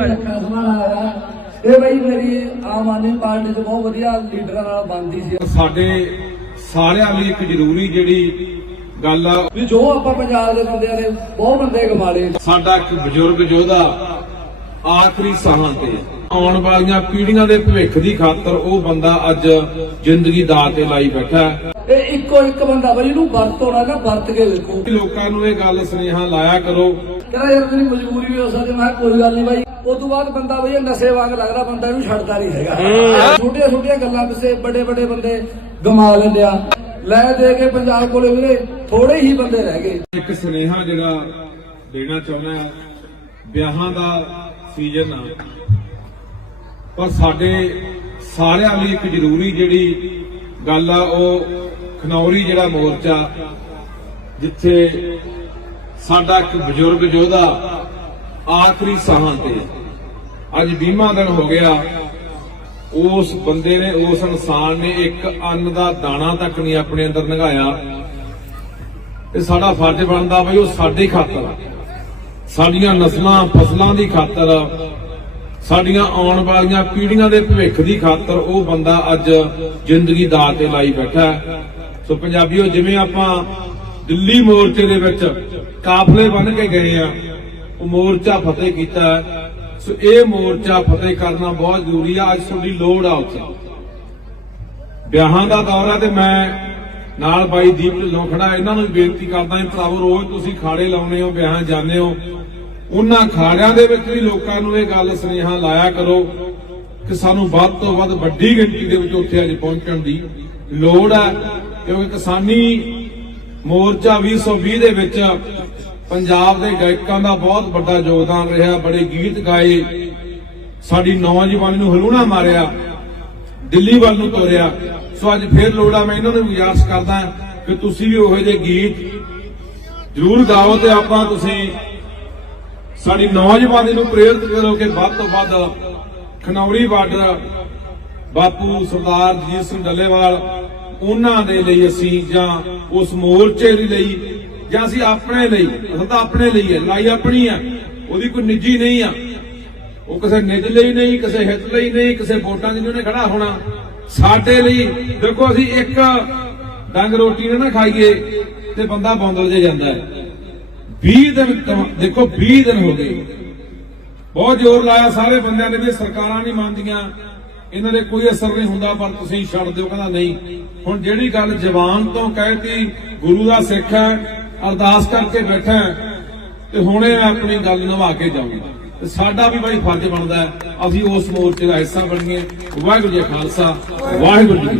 ਰੱਖਿਆ ਸਮਾਣਾ ਆਇਆ ਇਹ ਬਈ ਮੇਰੀ ਆਮ ਆਦਮੀ ਪਾਰਟੀ ਚ ਬਹੁਤ ਵਧੀਆ ਲੀਡਰਾਂ ਨਾਲ ਬਣਦੀ ਸੀ। ਸਾਡੇ ਸਾਰਿਆਂ ਲਈ ਇੱਕ ਜ਼ਰੂਰੀ ਜਿਹੜੀ ਗੱਲ ਆ ਵੀ ਜੋ ਆਪਾਂ ਪੰਜਾਬ ਦੇ ਬੰਦਿਆਂ ਨੇ ਬਹੁਤ ਬੰਦੇ ਕਮਾ ਲਏ। ਸਾਡਾ ਇੱਕ ਬਜ਼ੁਰਗ ਯੋਧਾ ਆਖਰੀ ਸਾਹਾਂ ਤੇ ਆਉਣ ਵਾਲੀਆਂ ਪੀੜ੍ਹੀਆਂ ਦੇ ਭਵਿੱਖ ਦੀ ਖਾਤਰ ਉਹ ਬੰਦਾ ਅੱਜ ਜ਼ਿੰਦਗੀ ਦਾਅ ਤੇ ਲਾਈ ਬੈਠਾ ਹੈ। ਇਹ ਇੱਕੋ ਇੱਕ ਬੰਦਾ ਬਈ ਇਹਨੂੰ ਵਰਤੋਂ ਨਾ ਨਾ ਵਰਤ ਕੇ ਲੋਕਾਂ ਨੂੰ ਇਹ ਗੱਲ ਸੁਨੇਹਾ ਲਾਇਆ ਕਰੋ ਕਹਿੰਦਾ ਯਾਰ ਮੇਰੀ ਮਜਬੂਰੀ ਵੀ ਹੋ ਸਕਦੀ ਮੈਂ ਕਿਹਾ ਕੋਈ ਗੱਲ ਨਹੀਂ ਬਾਈ। ਉਸ ਤੋਂ ਬਾਅਦ ਬੰਦਾ ਬਈ ਨਸ਼ੇ ਵਾਂਗ ਲੱਗਦਾ ਬੰਦਾ ਇਹਨੂੰ ਛੱਡਦਾ ਨਹੀਂ ਹੈਗਾ। ਛੋਟੀਆਂ ਛੋਟੀਆਂ ਗੱਲਾਂ ਪਿੱਛੇ ਵੱਡੇ ਵੱਡੇ ਬੰਦੇ ਗਮਾ ਲੈਂਦੇ ਆ। ਲੈ ਦੇ ਕੇ ਪੰਜਾਬ ਕੋਲੇ ਵੀਰੇ ਥੋੜੇ ਹੀ ਬੰਦੇ ਰਹਿ ਗਏ। ਇੱਕ ਸੁਨੇਹਾ ਜਿਹੜਾ ਦੇਣਾ ਚਾਹੁੰਦਾ ਹਾਂ ਵਿਆਹਾਂ ਦਾ ਸੀਜ਼ਨ ਆ। ਪਰ ਸਾਡੇ ਸਾਰਿਆਂ ਲਈ ਇੱਕ ਜ਼ਰੂਰੀ ਜਿਹੜੀ ਗੱਲ ਆ ਉਹ ਖਨੌਰੀ ਜਿਹੜਾ ਮੋਰਚਾ ਜਿੱਥੇ ਸਾਡਾ ਇੱਕ ਬਜ਼ੁਰਗ ਯੋਧਾ ਆਖਰੀ ਸਾਹਾਂ ਤੇ ਅੱਜ 20ਵਾਂ ਦਿਨ ਹੋ ਗਿਆ। ਉਸ ਬੰਦੇ ਨੇ, ਉਸ ਇਨਸਾਨ ਨੇ ਇੱਕ ਅੰਨ ਦਾ ਦਾਣਾ ਤੱਕ ਨਹੀਂ ਆਪਣੇ ਅੰਦਰ ਨਗਾਇਆ। ਤੇ ਸਾਡਾ ਫਰਜ਼ ਬਣਦਾ ਬਈ ਉਹ ਸਾਡੇ ਖਾਤਰ ਸਾਡੀਆਂ ਨਸਲਾਂ, ਫਸਲਾਂ ਦੀ ਖਾਤਰ ਸਾਡੀਆਂ ਆਉਣ ਵਾਲੀਆਂ ਪੀੜ੍ਹੀਆਂ ਦੇ ਭਵਿੱਖ ਦੀ ਖਾਤਰ ਉਹ ਬੰਦਾ ਅੱਜ ਜ਼ਿੰਦਗੀ ਦਾਅ ਤੇ ਲਾਈ ਬੈਠਾ ਹੈ। ਸੋ ਪੰਜਾਬੀਓ, ਜਿਵੇਂ ਆਪਾਂ ਦਿੱਲੀ ਮੋਰਚੇ ਦੇ ਵਿੱਚ ਕਾਫਲੇ ਬਣ ਕੇ ਗਏ ਆ। ਉਹ ਮੋਰਚਾ ਫਤਿਹ ਕੀਤਾ ਸੋ ਇਹ ਮੋਰਚਾ ਫਤਿਹ ਕਰਨਾ ਬਹੁਤ ਜ਼ਰੂਰੀ ਆ। ਅੱਜ ਤੁਹਾਡੀ ਲੋੜ ਆ ਉੱਥੇ। ਵਿਆਹਾਂ ਦਾ ਦੌਰ ਆ ਤੇ ਮੈਂ ਨਾਲ ਬਾਈ ਦੀਪ ਢਿੱਲੋਂ ਇਹਨਾਂ ਨੂੰ ਵੀ ਬੇਨਤੀ ਕਰਦਾ ਹਾਂ, ਭਰਾਵੋ, ਰੋਜ਼ ਤੁਸੀਂ ਖਾੜੇ ਲਾਉਨੇ ਹੋ, ਵਿਆਹਾਂ ਜਾਂਦੇ ਹੋ। ਉਹਨਾਂ ਖਾੜਿਆਂ ਦੇ ਵਿੱਚ ਵੀ ਲੋਕਾਂ ਨੂੰ ਇਹ ਗੱਲ ਸੁਨੇਹਾ ਲਾਇਆ ਕਰੋ ਕਿ ਸਾਨੂੰ ਵੱਧ ਤੋਂ ਵੱਧ ਵੱਡੀ ਗਿਣਤੀ ਦੇ ਵਿੱਚ ਉੱਥੇ ਅੱਜ ਪਹੁੰਚਣ ਦੀ ਲੋੜ ਹੈ ਕਿਉਂਕਿ ਕਿਸਾਨੀ ਮੋਰਚਾ 2020 ਦੇ ਵਿੱਚ ਪੰਜਾਬ ਦੇ ਗਾਇਕਾਂ ਦਾ ਬਹੁਤ ਵੱਡਾ ਯੋਗਦਾਨ ਰਿਹਾ, ਬੜੇ ਗੀਤ ਗਾਏ। ਸਾਡੀ ਨੌਜਵਾਨੀ ਨੂੰ ਹਲੂਣਾ ਮਾਰਿਆ, ਦਿੱਲੀ ਵੱਲ ਨੂੰ ਤੋਰਿਆ। ਸੋ ਅੱਜ ਫੇਰ ਲੋੜਾ ਮੈਂ ਇਹਨਾਂ ਨੂੰ ਵਿਆਸ ਕਰਦਾ ਕਿ ਤੁਸੀਂ ਵੀ ਉਹੋ ਜਿਹੇ ਗੀਤ ਜ਼ਰੂਰ ਗਾਓ ਤੇ ਆਪਾਂ ਤੁਸੀਂ ਸਾਡੀ ਨੌਜਵਾਨੀ ਨੂੰ ਪ੍ਰੇਰਿਤ ਕਰੋ ਕਿ ਵੱਧ ਤੋਂ ਵੱਧ ਖਨੌਰੀ ਬਾਰਡਰ, ਬਾਪੂ ਸਰਦਾਰ ਜੀਤ ਸਿੰਘ ਡੱਲੇਵਾਲ ਉਹਨਾਂ ਦੇ ਲਈ ਅਸੀਂ ਜਾਂ ਉਸ ਮੋਰਚੇ ਦੇ ਲਈ ਜਾਂ ਅਸੀਂ ਆਪਣੇ ਲਈ ਅਸਾਂ ਤਾਂ ਆਪਣੇ ਲਈ ਹੈ, ਲਾਈ ਆਪਣੀ ਆ। ਉਹਦੀ ਕੋਈ ਨਿੱਜੀ ਨਹੀਂ ਆ। ਉਹ ਕਿਸੇ ਨਿੱਜ ਲਈ ਨਹੀਂ, ਕਿਸੇ ਹਿੱਤ ਲਈ ਨਹੀਂ, ਕਿਸੇ ਵੋਟਾਂ ਦੀ ਨਹੀਂ ਉਹਨੇ ਖੜਾ ਹੋਣਾ। ਸਾਡੇ ਲਈ, ਦੇਖੋ ਅਸੀਂ ਇੱਕ ਡੰਗ ਰੋਟੀ ਨਾ ਨਾ ਖਾਈਏ ਤੇ ਬੰਦਾ ਬੌਂਦਲ ਜੇ ਜਾਂਦਾ ਹੈ। 20 ਦਿਨ ਦੇਖੋ 20 ਦਿਨ ਹੋ ਗਏ। ਬਹੁਤ ਜ਼ੋਰ ਲਾਇਆ ਸਾਰੇ ਬੰਦਿਆਂ ਨੇ ਵੀ ਸਰਕਾਰਾਂ ਨਹੀਂ ਮੰਨਦੀਆਂ। ਇਹਨਾਂ ਦੇ ਕੋਈ ਅਸਰ ਨਹੀਂ ਹੁੰਦਾ, ਪਰ ਤੁਸੀਂ ਛੱਡ ਦਿਓ, ਕਹਿੰਦਾ ਨਹੀਂ। ਹੁਣ ਜਿਹੜੀ ਗੱਲ ਜਵਾਨ ਤੋਂ ਕਹਿਤੀ, ਗੁਰੂ ਦਾ ਸਿੱਖ ਹੈ, ਅਰਦਾਸ ਕਰਕੇ ਬੈਠਾ ਤੇ ਹੁਣੇ ਮੈਂ ਆਪਣੀ ਗੱਲ ਨਿਭਾ ਕੇ ਜਾਊਂਗਾ। ਤੇ ਸਾਡਾ ਵੀ ਬਾਈ ਫਰਜ਼ ਬਣਦਾ ਅਸੀਂ ਉਸ ਮੋਰਚੇ ਦਾ ਹਿੱਸਾ ਬਣੀਏ। ਵਾਹਿਗੁਰੂ ਜੀ ਖਾਲਸਾ, ਵਾਹਿਗੁਰੂ ਜੀ